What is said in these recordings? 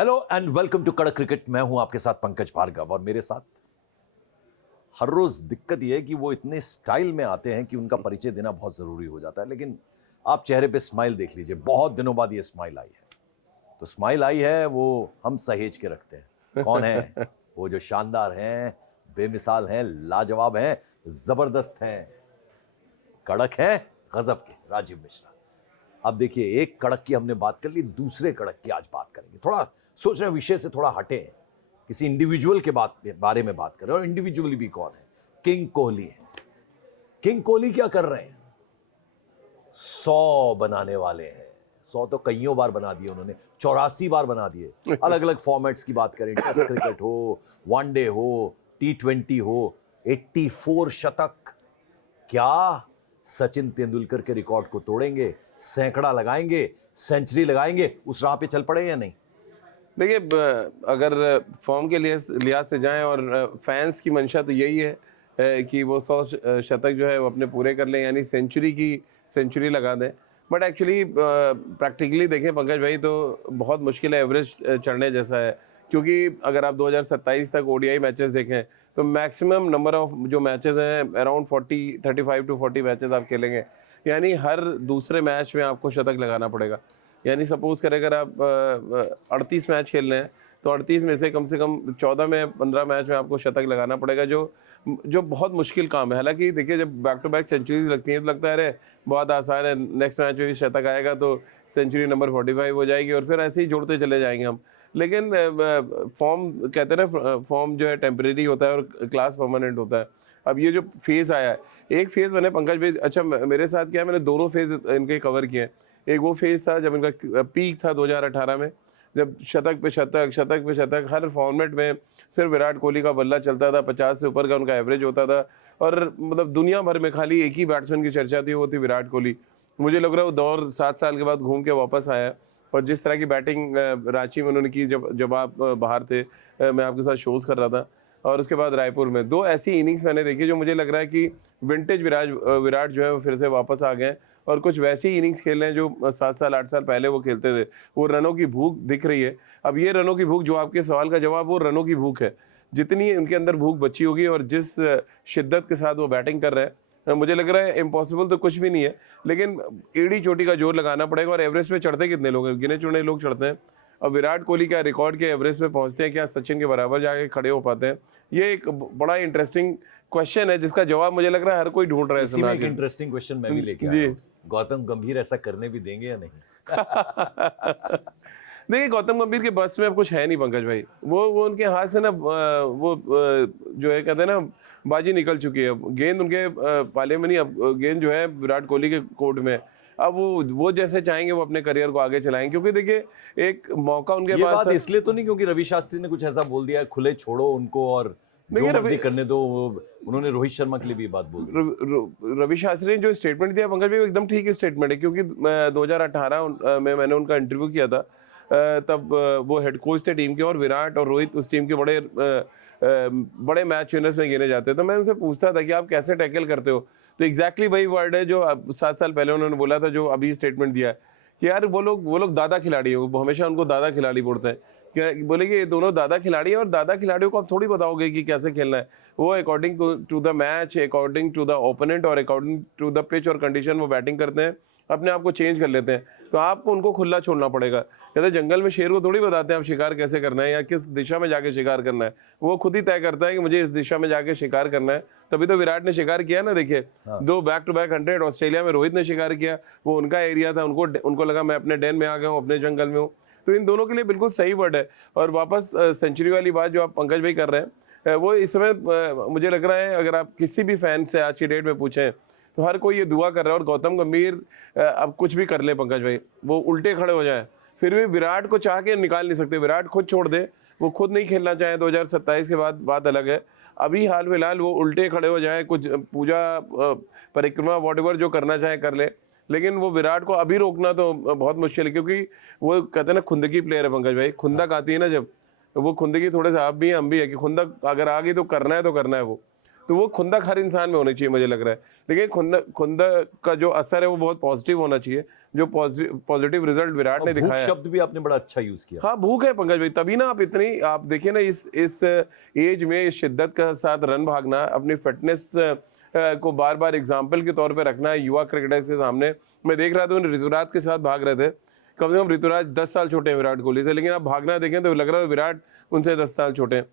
Hello and welcome to कड़क cricket. मैं हूं आपके साथ पंकज भार्गव और मेरे साथ हर रोज दिक्कत यह है कि वो इतने स्टाइल में आते हैं कि उनका परिचय देना बहुत जरूरी हो जाता है। लेकिन आप चेहरे पे स्माइल देख लीजिए, बहुत दिनों बाद ये स्माइल आई है। तो स्माइल आई है वो हम सहेज के रखते हैं। कौन है वो? जो शानदार हैं, बेमिसाल हैं, लाजवाब हैं, जबरदस्त हैं, कड़क हैं, गजब के राजीव मिश्रा। अब देखिए, एक कड़क की हमने बात कर ली, दूसरे कड़क की आज बात करेंगे। थोड़ा सोच रहे हैं विषय से थोड़ा हटे हैं, किसी इंडिविजुअल के बारे में बात करें। और इंडिविजुअली भी कौन है? किंग कोहली है। किंग कोहली क्या कर रहे हैं? 100 बनाने वाले हैं। 100 तो कईयों बार बना दिए उन्होंने, 84 बार बना दिए। अलग अलग फॉर्मेट्स की बात करें, टेस्ट क्रिकेट हो, वनडे हो, T20 हो, 84 शतक। क्या सचिन तेंदुलकर के रिकॉर्ड को तोड़ेंगे? सैकड़ा लगाएंगे, सेंचुरी लगाएंगे? उस राह पे चल पड़े या नहीं? देखिए, अगर फॉर्म के लिहाज से जाएं और फैंस की मंशा तो यही है कि वो 100 शतक जो है वो अपने पूरे कर लें, यानी सेंचुरी लगा दें। बट एक्चुअली प्रैक्टिकली देखें पंकज भाई, तो बहुत मुश्किल है एवरेज चढ़ने जैसा है। क्योंकि अगर आप 2027 तक ओडीआई मैचेस देखें तो मैक्सिमम नंबर ऑफ जो मैचेस हैं अराउंड 35 to 40 मैचेस आप खेलेंगे, यानी हर दूसरे मैच में आपको शतक लगाना पड़ेगा। यानी सपोज करें अगर आप 38 मैच खेल रहे हैं तो 38 में से कम 14 में 15 मैच में आपको शतक लगाना पड़ेगा, जो बहुत मुश्किल काम है। हालांकि देखिए, जब बैक टू बैक सेंचुरीज लगती हैं तो लगता है अरे बहुत आसान है, नेक्स्ट मैच में भी शतक आएगा तो सेंचुरी नंबर 45 हो जाएगी और फिर ऐसे ही जोड़ते चले जाएंगे हम। लेकिन फॉर्म कहते हैं ना, फॉर्म जो है टेम्परेरी होता है और क्लास परमानेंट होता है। अब ये जो फेज़ आया है, एक फेज़ मैंने पंकज भाई, अच्छा मेरे साथ क्या है, मैंने दोनों फेज़ इनके कवर किए हैं। एक वो फेज़ था जब इनका पीक था 2018 में, जब शतक पे शतक हर फॉर्मेट में सिर्फ विराट कोहली का बल्ला चलता था, 50 से ऊपर का उनका एवरेज होता था। और मतलब दुनिया भर में खाली एक ही बैट्समैन की चर्चा थी, वो थी विराट कोहली। मुझे लग रहा है वो दौर 7 साल के बाद घूम के वापस आया। और जिस तरह की बैटिंग रांची में उन्होंने की, जब आप बाहर थे, मैं आपके साथ शोज़ कर रहा था, और उसके बाद रायपुर में 2 ऐसी इनिंग्स मैंने देखी जो मुझे लग रहा है कि विंटेज विराट जो है वो फिर से वापस आ गए और कुछ वैसी इनिंग्स खेल रहे हैं जो 7 साल 8 साल पहले वो खेलते थे। वो रनों की भूख दिख रही है। अब ये रनों की भूख, जो आपके सवाल का जवाब, वो रनों की भूख है। जितनी उनके अंदर भूख बची होगी और जिस शिद्दत के साथ वो बैटिंग कर रहे हैं, मुझे लग रहा है इम्पॉसिबल तो कुछ भी नहीं है, लेकिन एड़ी चोटी का जोर लगाना पड़ेगा। और एवरेज पे चढ़ते कितने लोग हैं? गिने चुने लोग चढ़ते हैं। अब विराट कोहली क्या रिकॉर्ड के एवरेज पे पहुंचते हैं? क्या सचिन के बराबर जाके खड़े हो पाते हैं? ये एक बड़ा इंटरेस्टिंग क्वेश्चन है जिसका जवाब मुझे लग रहा है हर कोई ढूंढ रहा है। इसी में एक इंटरेस्टिंग क्वेश्चन मैं भी लेके आया हूं। गौतम गंभीर ऐसा करने भी देंगे या नहीं? देखिए, गौतम गंभीर के बस में अब कुछ है नहीं पंकज भाई। वो उनके हाथ से ना वो जो है, कहते हैं ना, बाजी निकल चुकी है। गेंद उनके पाले में नहीं, अब गेंद जो है विराट कोहली के कोर्ट में। अब वो जैसे चाहेंगे वो अपने करियर को आगे चलाएंगे। क्योंकि देखिए, एक मौका उनके पास। ये बात इसलिए तो नहीं क्योंकि रवि शास्त्री ने कुछ ऐसा बोल दिया, खुले छोड़ो उनको और जो मर्जी करने दो? उन्होंने रोहित शर्मा के लिए भी बात बोल दी। रवि शास्त्री ने जो स्टेटमेंट दिया पंकज भाई, वो एकदम ठीक स्टेटमेंट है। क्योंकि 2018 में मैंने उनका इंटरव्यू किया था, तब वो हेड कोच थे टीम के, और विराट और रोहित उस टीम के बड़े मैच विनर्स में गिने जाते हैं। तो मैं उनसे पूछता था कि आप कैसे टैकल करते हो? तो एग्जैक्टली वही वर्ड है जो 7 साल पहले उन्होंने बोला था, जो अभी स्टेटमेंट दिया है कि यार वो लोग दादा खिलाड़ी हैं। वो हमेशा उनको दादा खिलाड़ी बोलते हैं। क्या बोले कि ये दोनों दादा खिलाड़ी हैं, और दादा खिलाड़ियों को आप थोड़ी बताओगे कि कैसे खेलना है। वो according to the match, according to the opponent और अकॉर्डिंग टू द पिच और कंडीशन वो बैटिंग करते हैं, अपने आप को चेंज कर लेते हैं। तो आपको उनको खुला छोड़ना पड़ेगा। कहते जंगल में शेर को थोड़ी बताते हैं आप शिकार कैसे करना है या किस दिशा में जाके शिकार करना है। वो खुद ही तय करता है कि मुझे इस दिशा में जाके शिकार करना है। तभी तो विराट ने शिकार किया ना। देखिए, 2 बैक टू बैक 100 ऑस्ट्रेलिया में रोहित ने शिकार किया। वो उनका एरिया था, उनको लगा मैं अपने डेन में आ गया हूँ, अपने जंगल में हूँ। तो इन दोनों के लिए बिल्कुल सही वर्ड है। और वापस सेंचुरी वाली बात जो आप पंकज भाई कर रहे हैं, वो इस समय मुझे लग रहा है, अगर आप किसी भी फैन से आज की डेट में पूछें तो हर कोई ये दुआ कर रहा है। और गौतम गंभीर अब कुछ भी कर ले पंकज भाई, वो उल्टे खड़े हो जाए, फिर भी विराट को चाह के निकाल नहीं सकते। विराट खुद छोड़ दे, वो खुद नहीं खेलना चाहे 2027 के बाद, बात अलग है। अभी हाल फिलहाल वो उल्टे खड़े हो जाए, कुछ पूजा परिक्रमा वॉटएवर जो करना चाहे कर ले, लेकिन वो विराट को अभी रोकना तो बहुत मुश्किल है। क्योंकि वो कहते हैं ना, खुंदकी प्लेयर है पंकज भाई। खुंदक आती है ना जब, वो खुंदकी थोड़े से आप भी हैं हम भी है कि खुंदक अगर आ गई तो करना है वो। तो वो खुंदक हर इंसान में होनी चाहिए मुझे लग रहा है। लेकिन खुंदक का जो असर है वो बहुत पॉजिटिव होना चाहिए। जो पॉजिटिव रिजल्ट विराट ने और भूख दिखाया। शब्द भी आपने बड़ा अच्छा यूज किया। हाँ भूख है पंकज भाई, तभी ना आप देखिए ना इस एज में इस शिद्दत के साथ रन भागना, अपनी फिटनेस को बार बार एग्जाम्पल के तौर पे रखना है युवा क्रिकेटर्स के सामने। मैं देख रहा था उन्हें ऋतुराज के साथ भाग रहे थे, कम से कम ऋतुराज 10 साल छोटे हैं विराट कोहली से, लेकिन आप भागना देखें तो लग रहा है विराट उनसे 10 साल छोटे हैं।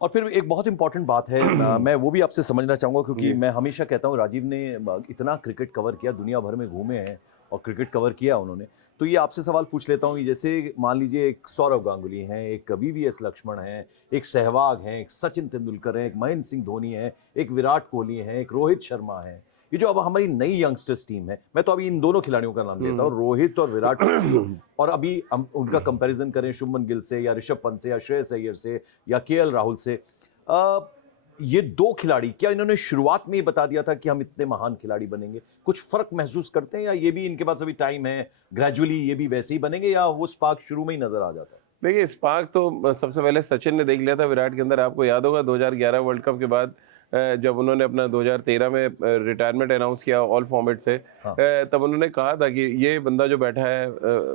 और फिर एक बहुत इंपॉर्टेंट बात है मैं वो भी आपसे समझना चाहूंगा, क्योंकि मैं हमेशा कहता हूँ राजीव ने इतना क्रिकेट कवर किया, दुनिया भर में घूमे हैं और क्रिकेट कवर किया उन्होंने, तो ये आपसे सवाल पूछ लेता हूँ। जैसे मान लीजिए एक सौरव गांगुली हैं, एक वीवीएस लक्ष्मण हैं, एक सहवाग हैं, एक सचिन तेंदुलकर हैं, एक महेंद्र सिंह धोनी है, एक विराट कोहली हैं, एक रोहित शर्मा है, ये जो अब हमारी नई यंगस्टर्स टीम है, मैं तो अभी इन दोनों खिलाड़ियों का नाम लेता हूँ, रोहित और विराट कोहली, और अभी हम उनका कंपैरिजन करें शुभमन गिल से या ऋषभ पंत से या श्रेयस अय्यर से या केएल राहुल से, ये दो खिलाड़ी, क्या इन्होंने शुरुआत में ही बता दिया था कि हम इतने महान खिलाड़ी बनेंगे? कुछ फर्क महसूस करते हैं, या ये भी इनके पास अभी टाइम है, ग्रेजुअली ये भी वैसे ही बनेंगे, या वो स्पार्क शुरू में ही नजर आ जाता है? देखिए स्पार्क तो सबसे पहले सचिन ने देख लिया था विराट के अंदर। आपको याद होगा 2011 वर्ल्ड कप के बाद जब उन्होंने अपना 2013 में रिटायरमेंट अनाउंस किया ऑल फॉर्मेट से, हाँ। तब उन्होंने कहा था कि ये बंदा जो बैठा है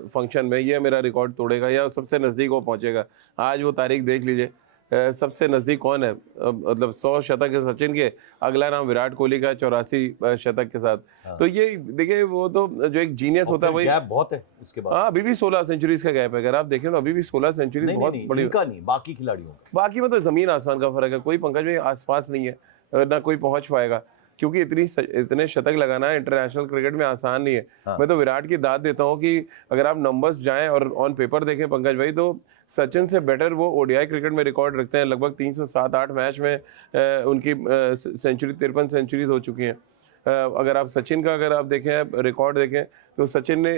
फंक्शन में, ये मेरा रिकॉर्ड तोड़ेगा या सबसे नज़दीक वो पहुंचेगा। आज वो तारीख देख लीजिए, सबसे नज़दीक कौन है, मतलब 100 शतक है सचिन के, अगला नाम विराट कोहली का 84 शतक के साथ। हाँ। तो ये देखिए वो तो जो एक जीनियस होता है वही, गैप बहुत है उसके बाद। हाँ अभी भी 16 सेंचुरीज का गैप है, अगर आप देखें तो अभी भी 16 सेंचुरीज नहीं, बहुत नहीं, बड़ी। इनका नहीं, बाकी खिलाड़ियों का। बाकी में तो जमीन आसमान का फर्क है, कोई पंकज भाई आसपास नहीं है, ना कोई पहुंच पाएगा, क्योंकि इतने शतक लगाना इंटरनेशनल क्रिकेट में आसान नहीं है। हाँ। मैं तो विराट की दाद देता हूं कि अगर आप नंबर्स जाएं और ऑन पेपर देखें पंकज भाई, तो सचिन से बेटर वो ओडीआई क्रिकेट में रिकॉर्ड रखते हैं। लगभग 307-8 मैच में उनकी सेंचुरी 53 सेंचुरीज हो चुकी हैं। अगर आप सचिन का अगर आप देखें रिकॉर्ड देखें तो सचिन ने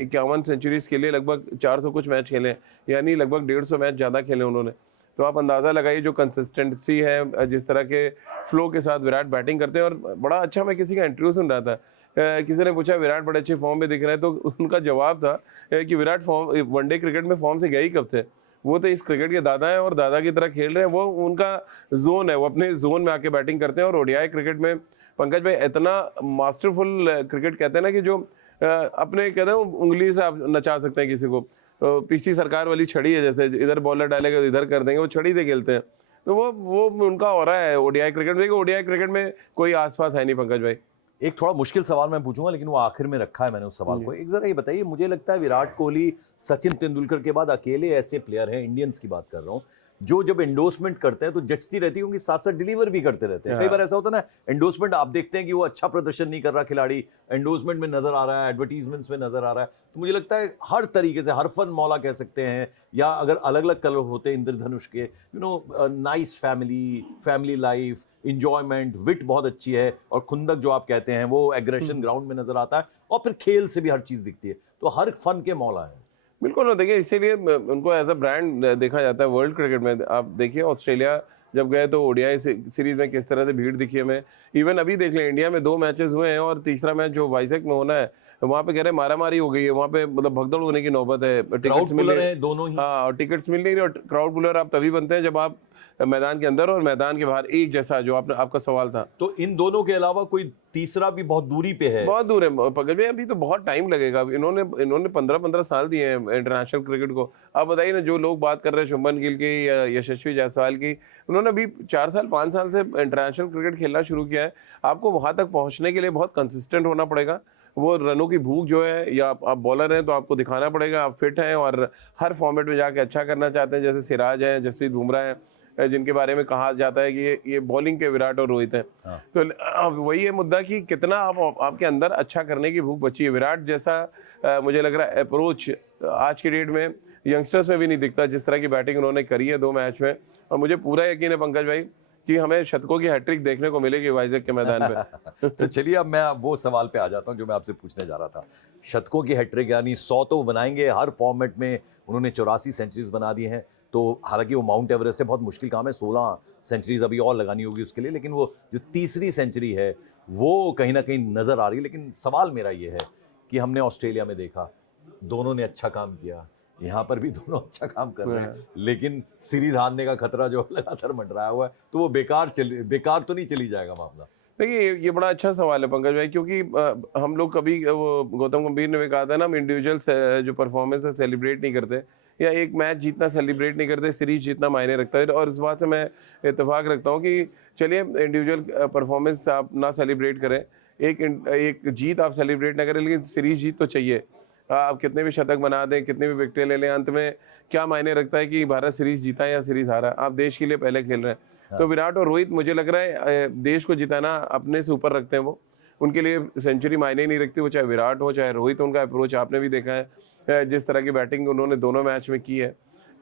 51 सेंचुरीज के लिए लगभग 400 कुछ मैच खेले हैं, यानी लगभग 150 मैच ज़्यादा खेले उन्होंने। तो आप अंदाज़ा लगाइए जो कंसिस्टेंसी है, जिस तरह के फ्लो के साथ विराट बैटिंग करते हैं। और बड़ा अच्छा, मैं किसी का इंटरव्यू सुन रहा था, किसी ने पूछा विराट बड़े अच्छे फॉर्म में दिख रहे हैं, तो उनका जवाब था कि विराट फॉर्म वनडे क्रिकेट में फॉर्म से गए ही कब थे, वो तो इस क्रिकेट के दादा हैं और दादा की तरह खेल रहे हैं, वो उनका जोन है, वो अपने जोन में आके बैटिंग करते हैं। और ओडीआई क्रिकेट में पंकज भाई इतना मास्टरफुल क्रिकेट कहते हैं ना, कि जो अपने कहते हैं उंगली से आप नचा सकते हैं किसी को, पीसी सरकार वाली छड़ी है, जैसे इधर बॉलर डालेगा तो इधर कर देंगे, वो छड़ी से खेलते हैं। तो वो उनका हो रहा है ओडीआई क्रिकेट में। ओडीआई क्रिकेट में कोई आसपास है नहीं पंकज भाई। एक थोड़ा मुश्किल सवाल मैं पूछूंगा, लेकिन वो आखिर में रखा है मैंने उस सवाल को। एक जरा ये बताइए, मुझे लगता है विराट कोहली सचिन तेंदुलकर के बाद अकेले ऐसे प्लेयर हैं, इंडियंस की बात कर रहा हूँ, जो जब एंडोर्समेंट करते हैं तो जचती रहती है, उनके साथ साथ डिलीवर भी करते रहते हैं। कई बार ऐसा होता है ना, एंडोर्समेंट आप देखते हैं कि वो अच्छा प्रदर्शन नहीं कर रहा खिलाड़ी, एंडोर्समेंट में नजर आ रहा है, एडवर्टीजमेंट्स में नजर आ रहा है, तो मुझे लगता है हर तरीके से, हर फन मौला कह सकते हैं, या अगर अलग अलग कलर होते हैं इंद्रधनुष के, नाइस फैमिली लाइफ, इंजॉयमेंट, विट बहुत अच्छी है, और खुंदक जो आप कहते हैं वो एग्रेशन ग्राउंड में नजर आता है, और फिर खेल से भी हर चीज दिखती है, तो हर फन के मौला है। बिल्कुल, देखिए इसीलिए उनको एज अ ब्रांड देखा जाता है वर्ल्ड क्रिकेट में। आप देखिए ऑस्ट्रेलिया जब गए तो ओडीआई सीरीज में किस तरह से भीड़ दिखी हमें। इवन अभी देख लें, इंडिया में 2 मैचेस हुए हैं और तीसरा मैच जो वाइसेक में होना है, वहाँ पे कह रहे मारामारी हो गई है, वहाँ पे मतलब भगदड़ होने की नौबत है, टिकट्स मिल रहे हैं दोनों ही। हाँ, और टिकट्स मिल नहीं रही। और क्राउड पुलर आप तभी बनते हैं जब आप मैदान के अंदर और मैदान के बाहर एक जैसा, जो आपका सवाल था। तो इन दोनों के अलावा कोई तीसरा भी बहुत दूरी पे है? बहुत दूर है पंकज भाई, अभी तो बहुत टाइम लगेगा। इन्होंने 15 साल दिए हैं इंटरनेशनल क्रिकेट को। आप बताइए ना, जो लोग बात कर रहे हैं शुभमन गिल की या यशस्वी जायसवाल की, उन्होंने अभी 4 साल 5 साल से इंटरनेशनल क्रिकेट खेलना शुरू किया है। आपको वहां तक पहुंचने के लिए बहुत कंसिस्टेंट होना पड़ेगा। वो रनों की भूख जो है, या आप बॉलर हैं तो आपको दिखाना पड़ेगा आप फिट हैं और हर फॉर्मेट में जाके अच्छा करना चाहते हैं। जैसे सिराज हैं, जसप्रीत बुमराह हैं, जिनके बारे में कहा जाता है कि ये बॉलिंग के विराट और रोहित हैं। हाँ। तो अब वही है मुद्दा कि कितना आपके अंदर अच्छा करने की भूख बची है। विराट जैसा मुझे लग रहा है अप्रोच आज की डेट में यंगस्टर्स में भी नहीं दिखता, जिस तरह की बैटिंग उन्होंने करी है 2 मैच में। और मुझे पूरा यकीन है पंकज भाई कि हमें शतकों की हैट्रिक देखने को मिलेगी वाइजैक के मैदान पे। तो चलिए अब मैं वो सवाल पे आ जाता हूं जो मैं आपसे पूछने जा रहा था। शतकों की हैट्रिक यानी 100 तो बनाएंगे हर फॉर्मेट में, उन्होंने 84 सेंचुरीज बना दी हैं। तो हालांकि वो माउंट एवरेस्ट से बहुत मुश्किल काम है, 16 सेंचुरीज अभी और लगानी होगी उसके लिए, लेकिन वो जो तीसरी सेंचुरी है वो कहीं ना कहीं नजर आ रही है। लेकिन सवाल मेरा ये है कि हमने ऑस्ट्रेलिया में देखा, दोनों ने अच्छा काम किया, यहाँ पर भी दोनों अच्छा काम कर रहे हैं, लेकिन सीरीज हारने का खतरा जो लगातार मंडराया हुआ है, तो वो बेकार तो नहीं चली जाएगा मामला? देखिए ये बड़ा अच्छा सवाल है पंकज भाई, क्योंकि हम लोग कभी वो गौतम गंभीर ने भी कहा था ना, हम इंडिविजुअल जो परफॉर्मेंस है सेलिब्रेट नहीं करते, या एक मैच जीतना सेलिब्रेट नहीं करते, सीरीज जीतना मायने रखता है। और इस बात से मैं इत्तेफाक रखता हूँ कि चलिए इंडिविजुअल परफॉर्मेंस आप ना सेलिब्रेट करें, एक जीत आप सेलिब्रेट ना करें, लेकिन सीरीज जीत तो चाहिए। आप कितने भी शतक बना दें, कितने भी विकेटें ले लें, अंत में क्या मायने रखता है कि भारत सीरीज जीता या सीरीज हारा? आप देश के लिए पहले खेल रहे हैं। तो विराट और रोहित मुझे लग रहा है देश को जिताना अपने से ऊपर रखते हैं वो, उनके लिए सेंचुरी मायने नहीं रखती, वो चाहे विराट हो चाहे रोहित। उनका अप्रोच आपने भी देखा है, जिस तरह की बैटिंग उन्होंने दोनों मैच में की है,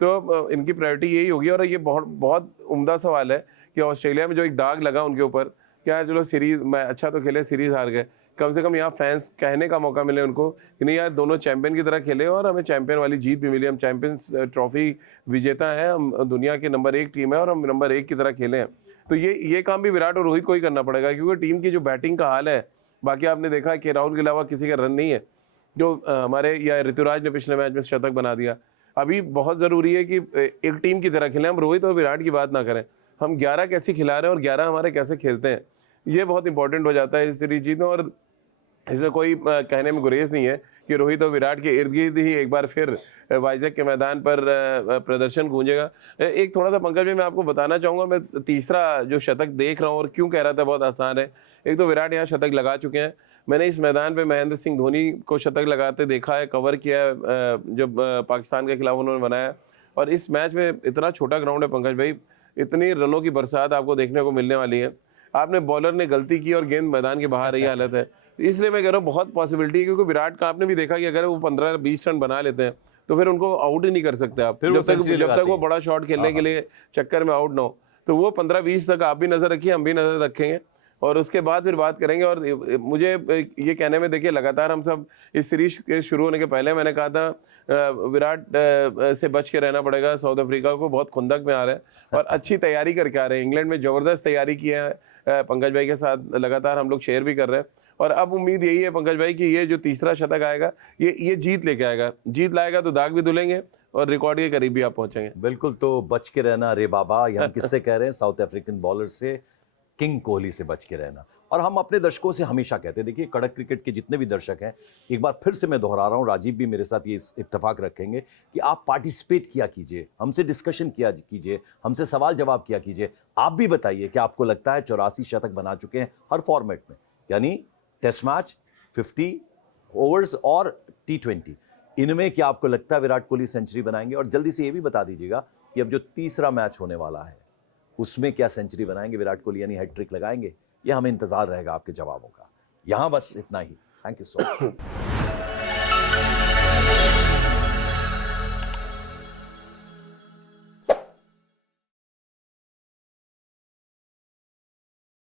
तो इनकी प्रायोरिटी यही होगी। और ये बहुत बहुत उम्दा सवाल है कि ऑस्ट्रेलिया में जो एक दाग लगा उनके ऊपर, क्या चलो सीरीज में अच्छा तो खेले, सीरीज हार गए, कम से कम यहाँ फैंस कहने का मौका मिले उनको कि नहीं यार दोनों चैंपियन की तरह खेले और हमें चैंपियन वाली जीत भी मिली, हम चैंपियंस ट्रॉफी विजेता है, हम दुनिया के नंबर 1 टीम है और हम नंबर 1 की तरह खेले हैं। तो ये काम भी विराट और रोहित को ही करना पड़ेगा, क्योंकि टीम की जो बैटिंग का हाल है, बाकी आपने देखा कि राहुल के अलावा किसी का रन नहीं है। जो हमारे या ऋतुराज ने पिछले मैच में शतक बना दिया। अभी बहुत ज़रूरी है कि एक टीम की तरह खेलें, हम रोहित और विराट की बात ना करें, हम 11 कैसे खिला रहे हैं और 11 हमारे कैसे खेलते हैं, ये बहुत इंपॉर्टेंट हो जाता है इस सीरीज जीत में। और इसमें कोई कहने में गुरेज नहीं है कि रोहित और विराट के इर्द गिर्द ही एक बार फिर वाइजैक के मैदान पर प्रदर्शन गूंजेगा। एक थोड़ा सा पंकज भाई मैं आपको बताना चाहूँगा, मैं तीसरा जो शतक देख रहा हूँ और क्यों कह रहा था बहुत आसान है। एक तो विराट यहाँ शतक लगा चुके हैं, मैंने इस मैदान पे महेंद्र सिंह धोनी को शतक लगाते देखा है, कवर किया है जब पाकिस्तान के खिलाफ उन्होंने बनाया। और इस मैच में इतना छोटा ग्राउंड है पंकज भाई, इतनी रनों की बरसात आपको देखने को मिलने वाली है। आपने बॉलर ने गलती की और गेंद मैदान के बाहर रही हालत है, इसलिए मैं कह रहा हूँ बहुत पॉसिबिलिटी है, क्योंकि विराट का आपने भी देखा कि अगर वो 15-20 रन बना लेते हैं तो फिर उनको आउट ही नहीं कर सकते आप, जब तक वो बड़ा शॉट खेलने के लिए चक्कर में आउट ना हो। तो वो 15-20 तक आप भी नजर रखिए, हम भी नजर रखेंगे और उसके बाद फिर बात करेंगे। और मुझे ये कहने में देखिए, लगातार हम सब इस सीरीज के शुरू होने के पहले मैंने कहा था विराट से बच के रहना पड़ेगा, साउथ अफ्रीका को बहुत खुंदक में आ रहे हैं और अच्छी तैयारी करके आ रहे हैं। इंग्लैंड में जबरदस्त तैयारी की है, पंकज भाई के साथ लगातार हम लोग शेयर भी कर रहे हैं। और अब उम्मीद यही है पंकज भाई कि ये जो तीसरा शतक आएगा ये जीत लेके आएगा, जीत लाएगा तो दाग भी धुलेंगे और रिकॉर्ड के करीब भी आप पहुंचेंगे। बिल्कुल, तो बच के रहना रे बाबा, ये हम किससे कह रहे हैं? साउथ अफ्रीकन बॉलर से, किंग कोहली से बच के रहना। और हम अपने दर्शकों से हमेशा कहते हैं, देखिए कड़क क्रिकेट के जितने भी दर्शक हैं, एक बार फिर से मैं दोहरा रहा हूं, राजीव भी मेरे साथ ये इत्तेफाक रखेंगे कि आप पार्टिसिपेट किया कीजिए, हमसे डिस्कशन किया कीजिए, हमसे सवाल जवाब किया कीजिए। आप भी बताइए कि आपको लगता है 84 शतक बना चुके हैं हर फॉर्मेट में, यानी टेस्ट मैच, 50 ओवर्स और T20, इनमें क्या आपको लगता है विराट कोहली सेंचुरी बनाएंगे? और जल्दी से ये भी बता दीजिएगा कि अब जो तीसरा मैच होने वाला है उसमें क्या सेंचुरी बनाएंगे विराट कोहली, यानी हैट्रिक लगाएंगे? यह हमें इंतजार रहेगा आपके जवाबों का। यहां बस इतना ही। Thank you so much.